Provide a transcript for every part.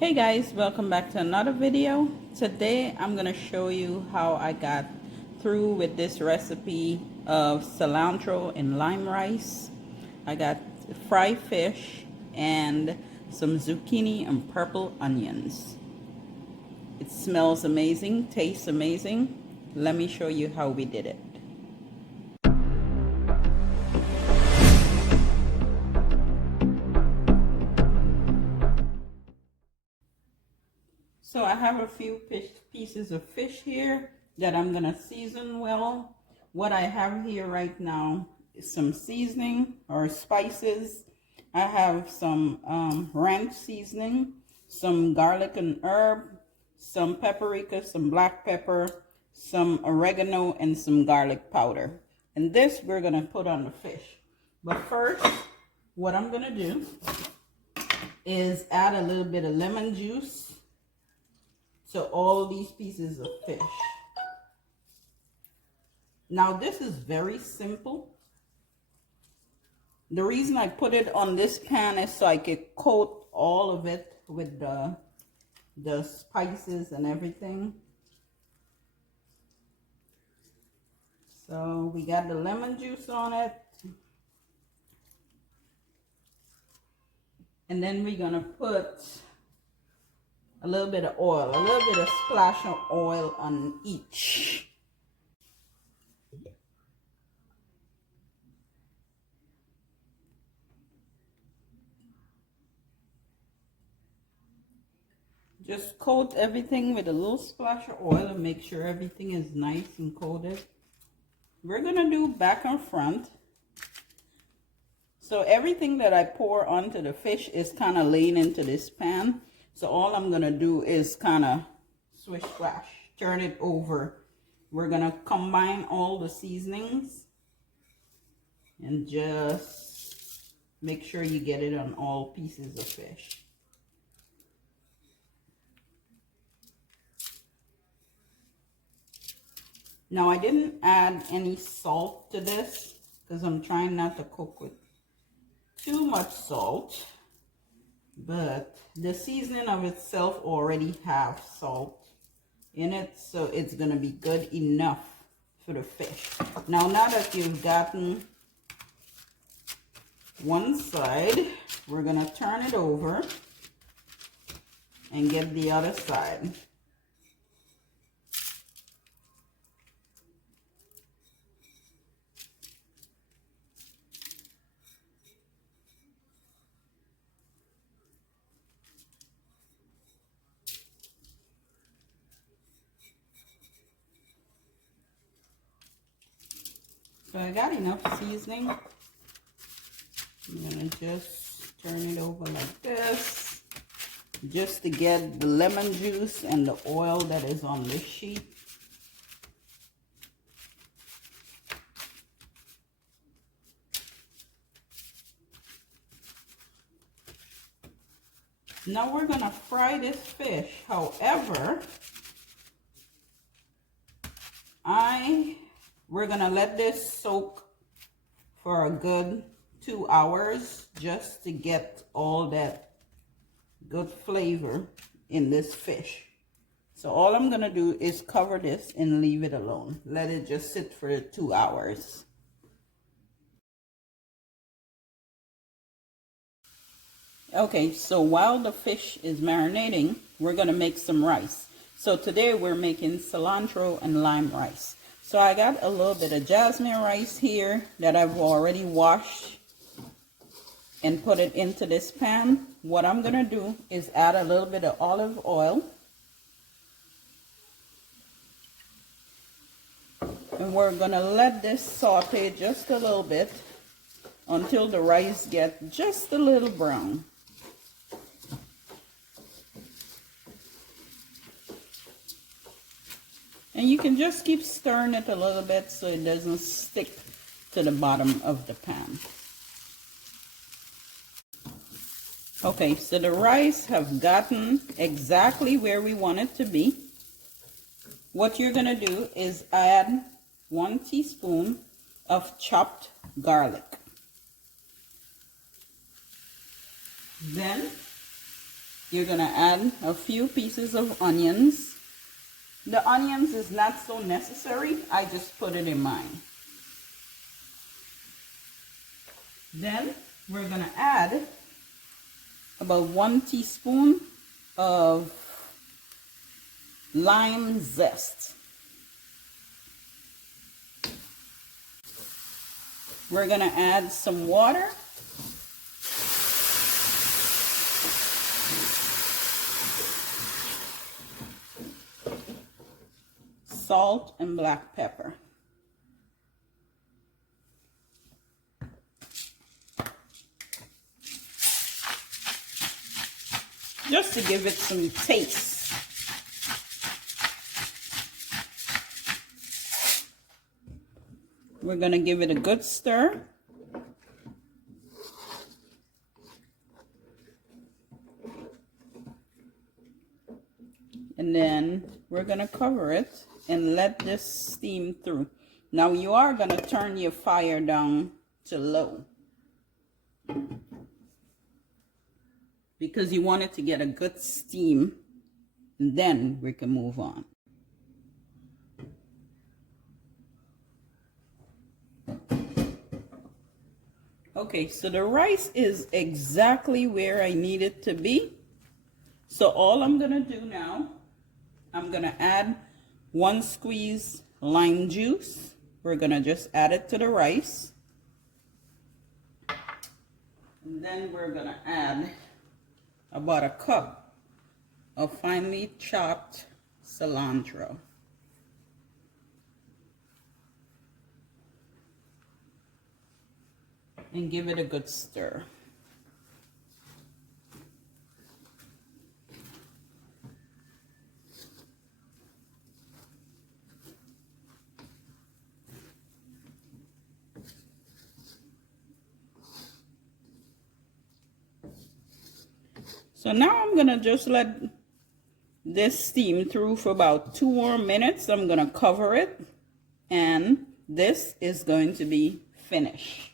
Hey guys, welcome back to another video. Today I'm going to show you how I got through with this recipe of cilantro and lime rice. I got fried fish and some zucchini and purple onions. It smells amazing, tastes amazing. Let me show you how we did it. So I have a few pieces of fish here that I'm gonna season well. What I have here right now is some seasoning or spices. I have some ranch seasoning, some garlic and herb, some paprika, some black pepper, some oregano, and some garlic powder. And this we're gonna put on the fish. But first, what I'm gonna do is add a little bit of lemon juice to all these pieces of fish. Now this is very simple. The reason I put it on this pan is so I could coat all of it with the spices and everything. So we got the lemon juice on it. And then we're gonna put a little bit of oil, a little bit of splash of oil on each. Just coat everything with a little splash of oil and make sure everything is nice and coated. We're gonna do back and front. So everything that I pour onto the fish is kind of laying into this pan. So all I'm gonna do is kind of swish splash, turn it over. We're gonna combine all the seasonings and just make sure you get it on all pieces of fish. Now I didn't add any salt to this because I'm trying not to cook with too much salt, but the seasoning of itself already have salt in it, so it's gonna be good enough for the fish. Now that you've gotten one side, we're gonna turn it over and get the other side. So I got enough seasoning. I'm gonna just turn it over like this, just to get the lemon juice and the oil that is on this sheet. Now we're gonna fry this fish. However, we're gonna let this soak for a good 2 hours just to get all that good flavor in this fish. So all I'm gonna do is cover this and leave it alone. Let it just sit for 2 hours. Okay, so while the fish is marinating, we're gonna make some rice. So today we're making cilantro and lime rice. So I got a little bit of jasmine rice here that I've already washed and put it into this pan. What I'm gonna do is add a little bit of olive oil. And we're gonna let this saute just a little bit until the rice gets just a little brown. And you can just keep stirring it a little bit so it doesn't stick to the bottom of the pan. Okay, so the rice have gotten exactly where we want it to be. What you're gonna do is add 1 teaspoon of chopped garlic. Then You're gonna add a few pieces of onions. The onions is not so necessary. I just put it in mine. Then we're gonna add about 1 teaspoon of lime zest. We're gonna add some water. Salt and black pepper. Just to give it some taste. We're going to give it a good stir. And then we're going to cover it and let this steam through. Now you are going to turn your fire down to low, because you want it to get a good steam, and then we can move on. Okay, so the rice is exactly where I need it to be. So all I'm gonna do now, I'm gonna add 1 squeeze lime juice. We're gonna just add it to the rice. And then we're gonna add about a cup of finely chopped cilantro. And give it a good stir. So now I'm gonna just let this steam through for about 2 more minutes. I'm gonna cover it, and this is going to be finished.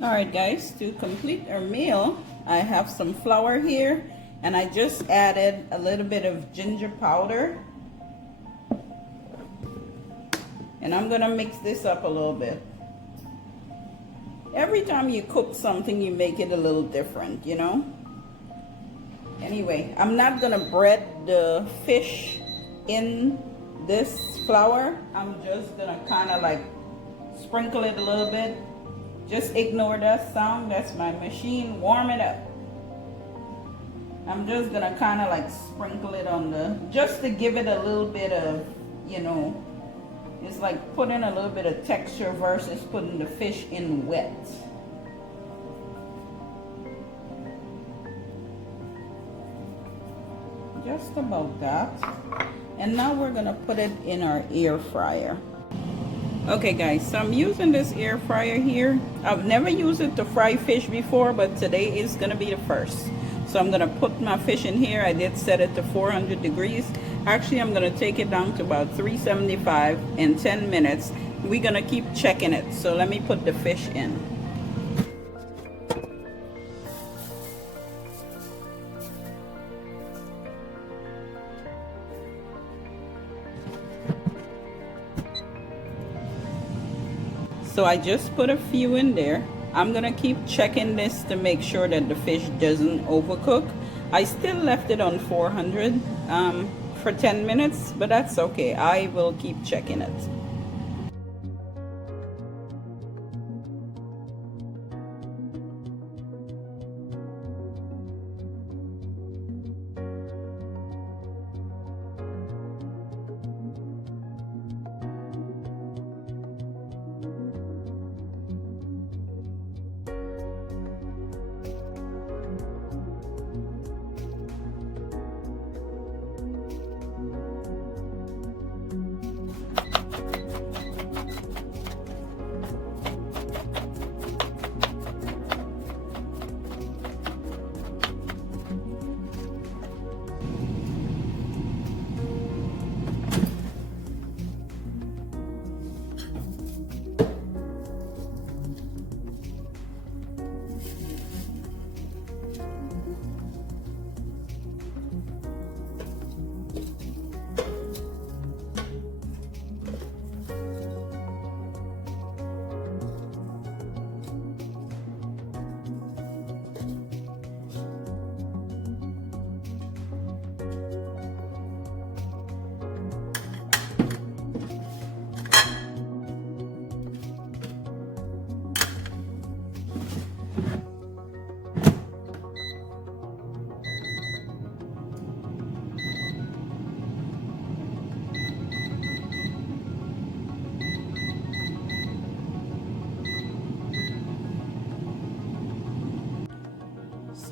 All right, guys, to complete our meal, I have some flour here, and I just added a little bit of ginger powder. And I'm gonna mix this up a little bit. Every time you cook something, you make it a little different, you know? Anyway, I'm not gonna bread the fish in this flour. I'm just gonna kind of like sprinkle it a little bit. Just ignore that sound. That's my machine warming up. I'm just gonna kind of like sprinkle it on the, just to give it a little bit of, you know, it's like putting a little bit of texture versus putting the fish in wet. Just about that. And now we're gonna put it in our air fryer. Okay guys, so I'm using this air fryer here. I've never used it to fry fish before, but today is gonna be the first. So I'm gonna put my fish in here. I did set it to 400 degrees. Actually, I'm gonna take it down to about 375 in 10 minutes. We're gonna keep checking it. So let me put the fish in. So I just put a few in there. I'm gonna keep checking this to make sure that the fish doesn't overcook. I still left it on 400 for 10 minutes, but that's okay. I will keep checking it.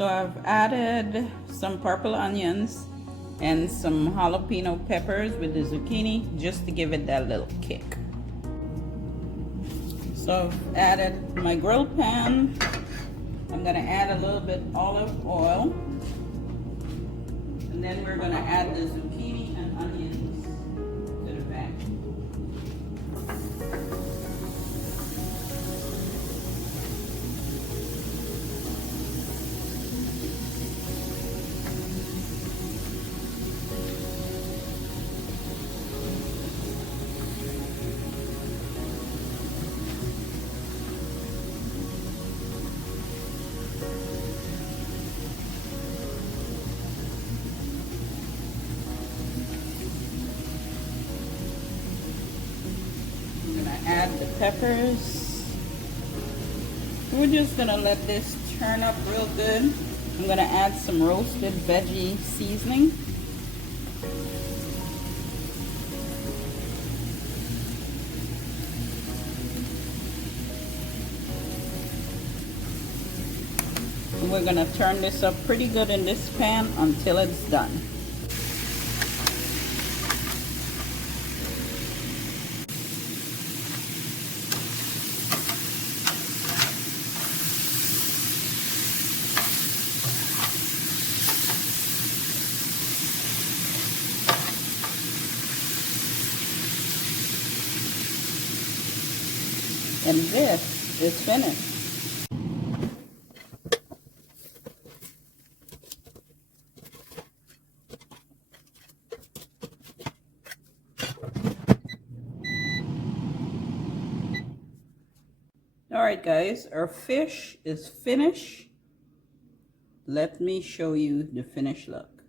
So I've added some purple onions and some jalapeno peppers with the zucchini just to give it that little kick. So I've added my grill pan. I'm gonna add a little bit olive oil. And then we're gonna add the zucchini and onions to the pan. Add the peppers. We're just gonna let this turn up real good. I'm gonna add some roasted veggie seasoning. And we're gonna turn this up pretty good in this pan until it's done. And this is finished. All right, guys, our fish is finished. Let me show you the finished look.